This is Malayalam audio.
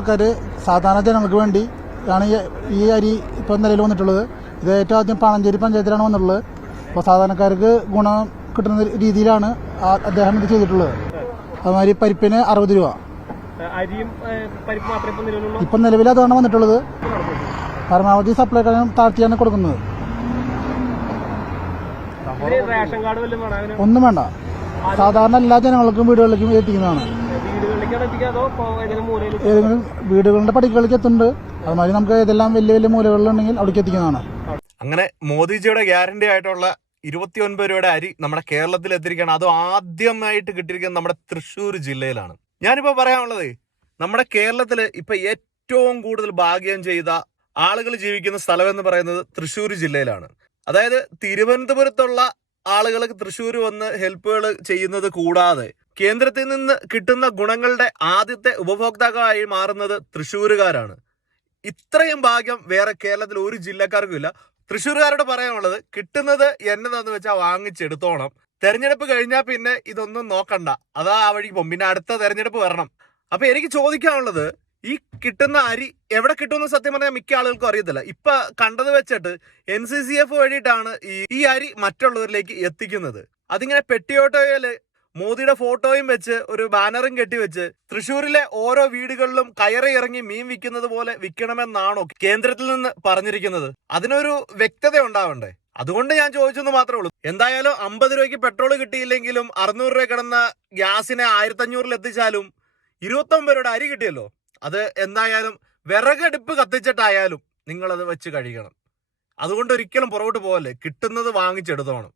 ആൾക്കാർ സാധാരണ ജനങ്ങൾക്ക് വേണ്ടി ആണ് ഈ- അരി ഇപ്പോൾ നിലയിൽ വന്നിട്ടുള്ളത്. ഇത് ഏറ്റവും ആദ്യം പാണഞ്ചേരി പഞ്ചായത്തിലാണ് വന്നിട്ടുള്ളത്. അപ്പോൾ സാധാരണക്കാർക്ക് ഗുണം കിട്ടുന്ന രീതിയിലാണ് അദ്ദേഹം ഇത് ചെയ്തിട്ടുള്ളത്. അതുമാതിരി പരിപ്പിന് അറുപത് രൂപ. ഇപ്പൊ നിലവിൽ അതാണ് വന്നിട്ടുള്ളത്. പരമാവധി സപ്ലൈ സപ്ലൈക്കാരും താഴ്ത്തിയാണ് കൊടുക്കുന്നത്. ഒന്നും വേണ്ട. സാധാരണ എല്ലാ ജനങ്ങൾക്കും വീടുകളിലേക്കും എത്തിക്കുന്നതാണ് വീടുകളിലേക്കാണ് എത്തിക്കുക അതോ ഇപ്പൊ ഏതെങ്കിലും വീടുകളുടെ പടികളിലേക്ക് എത്തുന്നുണ്ട്. അതുമാതിരി നമുക്ക് ഏതെല്ലാം വലിയ വലിയ മൂലകളിലുണ്ടെങ്കിൽ അവിടേക്ക് എത്തിക്കുന്നതാണ്. അങ്ങനെ മോദിജിയുടെ ഗ്യാരണ്ടി ആയിട്ടുള്ള ഇരുപത്തിയൊൻപത് രൂപയുടെ അരി നമ്മുടെ കേരളത്തിൽ എത്തിയിരിക്കുകയാണ്. അത് ആദ്യമായിട്ട് കിട്ടിയിരിക്കുന്നത് നമ്മുടെ തൃശ്ശൂർ ജില്ലയിലാണ്. ഞാനിപ്പോൾ പറയാനുള്ളത് നമ്മുടെ കേരളത്തിൽ ഇപ്പൊ ഏറ്റവും കൂടുതൽ ഭാഗ്യം ചെയ്ത ആളുകൾ ജീവിക്കുന്ന സ്ഥലം എന്ന് പറയുന്നത് തൃശ്ശൂർ ജില്ലയിലാണ്. അതായത് തിരുവനന്തപുരത്തുള്ള ആളുകൾക്ക് തൃശ്ശൂർ വന്ന് ഹെൽപ്പുകൾ ചെയ്യുന്നത് കൂടാതെ കേന്ദ്രത്തിൽ നിന്ന് കിട്ടുന്ന ഗുണങ്ങളുടെ ആദ്യത്തെ ഉപഭോക്താക്കളായി മാറുന്നത് തൃശ്ശൂരുകാരാണ്. ഇത്രയും ഭാഗ്യം വേറെ കേരളത്തിൽ ഒരു ജില്ലക്കാർക്കും ഇല്ല. തൃശ്ശൂർകാരോട് പറയാനുള്ളത് കിട്ടുന്നത് എന്നതാന്ന് വെച്ചാൽ വാങ്ങിച്ചെടുത്തോണം. തെരഞ്ഞെടുപ്പ് കഴിഞ്ഞാൽ പിന്നെ ഇതൊന്നും നോക്കണ്ട. അതാ ആ വഴിക്ക് പോകും പിന്നെ അടുത്ത തെരഞ്ഞെടുപ്പ് വരണം. അപ്പൊ എനിക്ക് ചോദിക്കാനുള്ളത് കിട്ടുന്ന അരി എവിടെ കിട്ടുമെന്ന് സത്യം പറഞ്ഞാൽ മിക്ക ആളുകൾക്കും അറിയത്തില്ല. ഇപ്പൊ കണ്ടത് വെച്ചിട്ട് എൻ സി സി എഫ് വഴിയിട്ടാണ് ഈ അരി മറ്റുള്ളവരിലേക്ക് എത്തിക്കുന്നത്. അതിങ്ങനെ പെട്ടിയോട്ടോയിൽ മോദിയുടെ ഫോട്ടോയും വെച്ച് ഒരു ബാനറും കെട്ടിവെച്ച് തൃശ്ശൂരിലെ ഓരോ വീടുകളിലും കയറി ഇറങ്ങി മീൻ വിൽക്കുന്നത് പോലെ വിൽക്കണമെന്നാണോ കേന്ദ്രത്തിൽ നിന്ന് പറഞ്ഞിരിക്കുന്നത്? അതിനൊരു വ്യക്തത ഉണ്ടാവണ്ടേ? അതുകൊണ്ട് ഞാൻ ചോദിച്ചെന്ന് മാത്രമേ ഉള്ളൂ. എന്തായാലും അമ്പത് രൂപയ്ക്ക് പെട്രോൾ കിട്ടിയില്ലെങ്കിലും അറുന്നൂറ് രൂപ കിടന്ന ഗ്യാസിനെ ആയിരത്തി അഞ്ഞൂറിൽ എത്തിച്ചാലും ഇരുപത്തൊമ്പത് രൂപയുടെ അരി കിട്ടിയല്ലോ? അത് എന്തായാലും വിറകടുപ്പ് കത്തിച്ചിട്ടായാലും നിങ്ങളത് വെച്ച് കഴിക്കണം അതുകൊണ്ട് ഒരിക്കലും പുറകോട്ട് പോകല്ലേ കിട്ടുന്നത് വാങ്ങിച്ചെടുത്തോണം